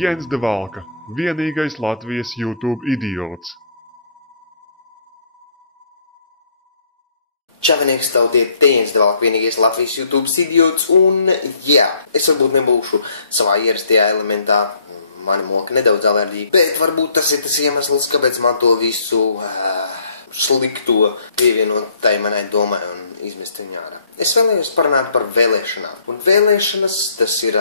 Jens de Valka, vienīgais Latvijas YouTube idiots. Čavinieks tautiet, te Jens de Valka, vienīgais Latvijas YouTube idiots, un jā, es varbūt nebūšu savā ierastajā elementā, mani moka nedaudz alerģija, bet varbūt tas ir tas iemesls, kāpēc man to visu slikto pievienot tai manai domai un izmest viņu ārā. Es vēlējos parunāt par vēlēšanām, un vēlēšanas tas ir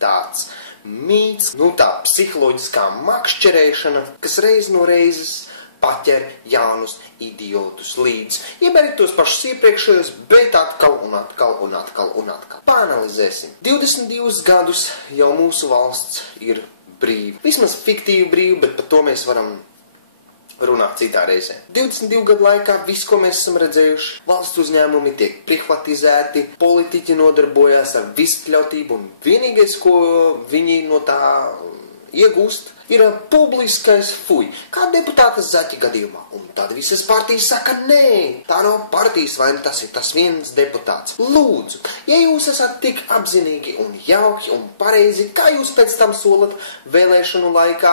tāds mīts, tā psiholoģiskā makšķerēšana, kas reiz no reizes paķer jaunus idiotus līdz. Iebēri tos pašus iepriekšējos, bet atkal un atkal un atkal un atkal. Pāanalizēsim. 22 gadus jau mūsu valsts ir brīva. Vismaz fiktīvi brīva, bet par to mēs varam runāt citā reizē. 22 gadu laikā viss, ko mēs esam redzējuši, valsts uzņēmumi tiek privatizēti, politiķi nodarbojās ar vispļautību, un vienīgais, ko viņi no tā iegūst, ir publiskais fuj. Kā deputāta Zaķa gadījumā. Un tad visas partijas saka, nē, tā nav partijas vaina, tas ir tas viens deputāts. Lūdzu, ja jūs esat tik apzinīgi un jauki un pareizi, kā jūs pēc tam solat vēlēšanu laikā,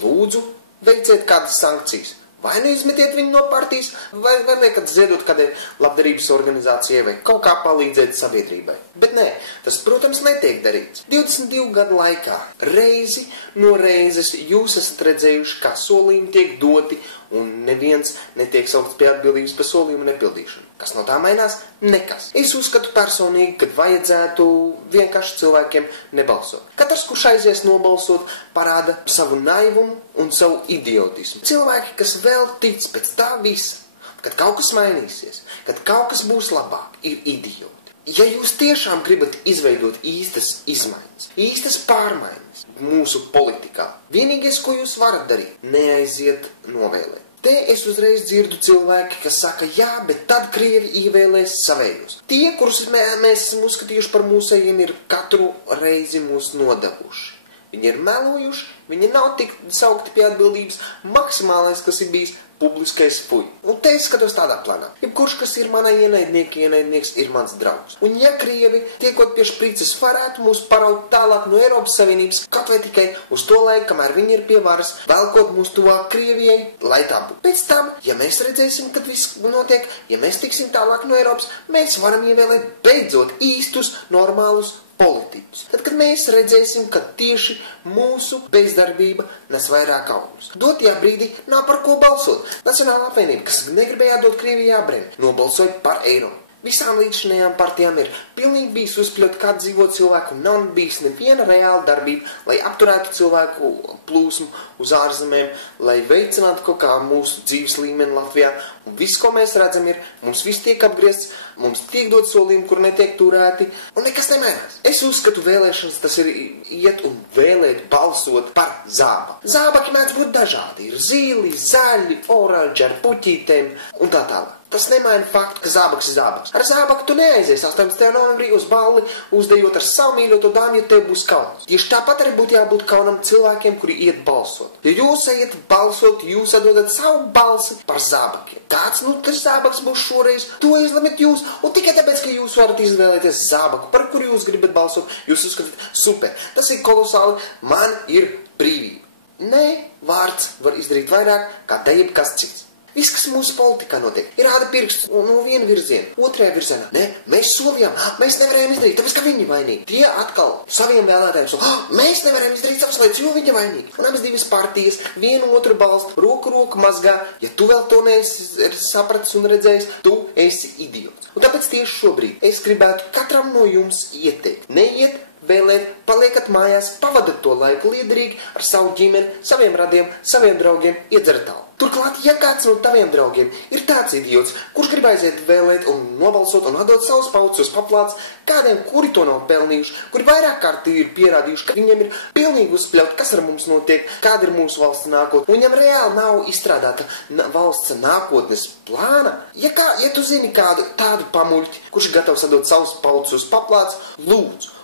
lūdzu, veiciet kādas sankcijas. Vai neizmetiet viņu no partijas, vai liekat ziedot kādai labdarības organizācijai, vai kaut kā palīdzēt sabiedrībai. Bet nē, tas, protams, netiek darīts. 22 gadu laikā reizi no reizes jūs esat redzējuši, kā solījumi tiek doti, un neviens netiek saukts pie atbildības par solījumu nepildīšanu. Kas no tā mainās? Nekas. Es uzskatu personīgi, ka vajadzētu vienkārši cilvēkiem nebalsot. Katrs, kurš aizies nobalsot, parāda savu naivumu un savu idiotismu. Cilvēki, kas vēl tic pēc tā visa, kad kaut kas mainīsies, kad kaut kas būs labāk, ir idioti. Ja jūs tiešām gribat izveidot īstas izmaiņas, īstas pārmaiņas mūsu politikā, vienīgais, ko jūs varat darīt, neaiziet novēlēt. Te es uzreiz dzirdu cilvēki, kas saka, jā, bet tad Krievi ievēlēs savējos. Tie, kurus mēs esam uzskatījuši par mūsējiem, ir katru reizi mūs nodevuši. Viņi ir melojuši, viņi nav tik saukti pie atbildības, maksimālais, kas ir bijis publiskais fuj. Un te es skatos tādā plānā. Jebkurš, kas ir manai ienaidnieks, ir mans draugs. Un ja Krievi, tiekot pie šprices, varētu mūs paraut tālāk no Eiropas Savienības, kaut vai tikai uz to laiku, kamēr viņi ir pie varas, velkot mūs tuvāk Krievijai, lai tā būtu. Pēc tam, ja mēs redzēsim, kad viss notiek, ja mēs tiksim tālāk no Eiropas, mēs varam ievēlēt beidzot īstus, normālus politiķus. Tad, kad mēs redzēsim, ka tieši mūsu bezdarbība nes vairāk augļus. Dotajā brīdī nav par ko balsot. Nacionālā apvienība, kas negribēja dot Krievijai jābrem, nobalsoja par eiro. Visām līdzšinējām partijām ir pilnīgi bijis uzpļaut, kā dzīvo cilvēku, un nav bijis neviena reāla darbība, lai apturētu cilvēku plūsmu uz ārzemēm, lai veicinātu kaut kā mūsu dzīves līmeni Latvijā. Un viss, ko mēs redzam, ir, mums viss tiek apgriezts, mums tiek dot solījumi, kur netiek turēti, un nekas nemainās. Es uzskatu vēlēšanas, tas ir iet un vēlēt, balsot par zābaku. Zābaki mēdz būt dažādi, ir zīli, zaļi, oranži ar puķītēm un tā tālāk. Tas nemaina faktu, ka zābaks ir zābaks. Ar zābaku tu neaizies 18. novembrī uz balli, uzdejot ar savu mīļoto dāmu, ja tev būs kauns. Tieši tāpat arī būtu jābūt kaunam cilvēkiem, kuri iet balsot. Ja jūs ejat balsot, jūs atdodat savu balsi par zābakiem. Kāds, tas zābaks būs šoreiz, to izlemat jūs, un tikai tāpēc, ka jūs varat izvēlēties zābaku, par kuru jūs gribat balsot, jūs uzskatāt, super, tas ir kolosāli, man ir brīvība. Nē, vārds var izdarīt vairāk, kā jebkas cits. Viss, kas mūsu politikā notiek, ir rāda pirkstu no viena virziena, otrajā virzienā. Nē, mēs solījām, mēs nevarējām izdarīt, tāpēc, ka viņi vainīgi. Tie atkal saviem vēlētājiem saka, mēs nevarējām izdarīt savas lietas, jo viņi vainīgi. Un abas divas partijas, vienu otru balstu, roku mazgā. Ja tu vēl to neesi sapratis un redzējis, tu esi idiots. Un tāpēc tieši šobrīd es gribētu katram no jums ieteikt. Neiet vēlēt, paliekat mājās, pavadat to laiku liederīgi ar savu ģimeni, saviem radiem, saviem draugiem, iedzerat tālu. Turklāt, ja kāds no taviem draugiem ir tāds idiots, kurš grib aiziet vēlēt un nobalsot un atdot savus paucus paplāts kādiem, kuri to nav pelnījuši, kuri vairāk kārt ir pierādījuši, ka viņiem ir pilnīgi uzspļaut, kas ar mums notiek, kāda ir mūsu valsts nākotne, un viņam reāli nav izstrādāta valsts nākotnes plāna. Ja tu zini kādu tādu pamuļķi, kurš ir gatavs atdot savus paucus paplāts, lūdzu,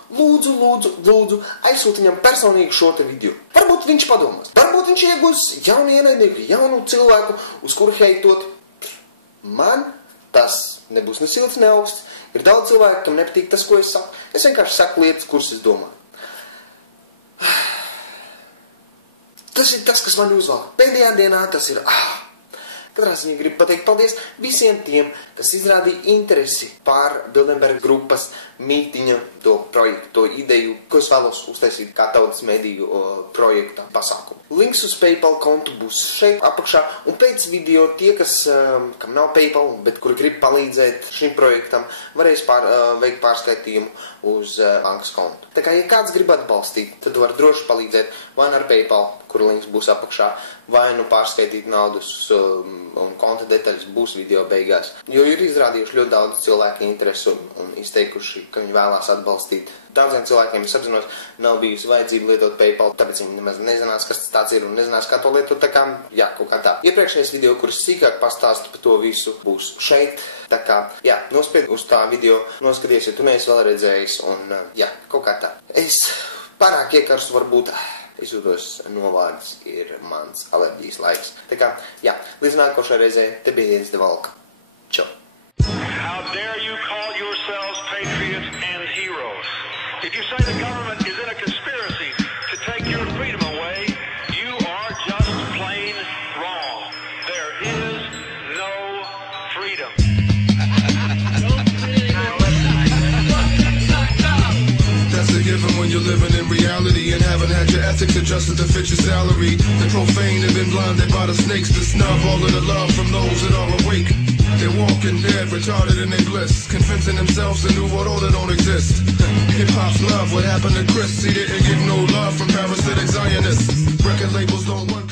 aizsūt viņam personīgi šo te video. Varbūt viņš padomās. Varbūt viņš iegūs jaunu ienaidnieku, jaunu cilvēku, uz kuru heitot. Man tas nebūs ne silts, ne augsts. Ir daudz cilvēku, kam nepatīk tas, ko es saku. Es vienkārši saku lietas, kuras es domāju. tas ir tas, kas man uzvalk. Pēdējā dienā tas ir, katrā ziņā gribu pateikt paldies visiem tiem, kas izrādīja interesi pār Bilderberg grupas mītiņa, to projektu, to ideju, ko es vēlos uztaisīt kā tautas mediju projekta pasākumu. Links uz PayPal kontu būs šeit apakšā, un pēc video tie, kas, kam nav PayPal, bet kuri grib palīdzēt šim projektam, varēs veikt pārskaitījumu uz bankas kontu. Tā kā, ja kāds grib atbalstīt, tad var droši palīdzēt vai ar PayPal, kur links būs apakšā, vai nu pārskaitīt naudas un konta detaļas būs video beigās. Jo ir izrādījuši ļoti daudz cilvēku interesi un izteikuši, ka viņi vēlās atbalstīt. Daudziem cilvēkiem, es apzinos, nav bijusi vajadzība lietot PayPal, tāpēc viņi nemaz nezinās, kas tas ir un nezinās, kā to lietot, tā kā, jā, kaut kā tā. Iepriekšējais video, kurš sīkāk pastāstu par to visu, būs šeit, tā kā, jā, nospied uz tā video, noskaties, ja tu neesi vēl redzējis, un, jā, kaut kā tā. Es pārāk iekarstu varbūt, es jūtos novārds, ir mans alerģijas laiks. Tā kā, jā, līdz nākošai reizē, te bija Jens de Valka. Čau! How dare you call yourselves patriots and heroes? If you say the government is in a conspiracy to take your freedom away, you are just plain wrong. There is no freedom. That's a given when you're living in reality and haven't had your ethics adjusted to fit your salary. The profane have been blinded by the snakes that snub all of the love from those that are awake. They're walking dead, retarded in their bliss, convincing themselves a new world order don't exist. Hip-hop's love, what happened to Chris? He didn't get no love from parasitic Zionists. Record labels don't want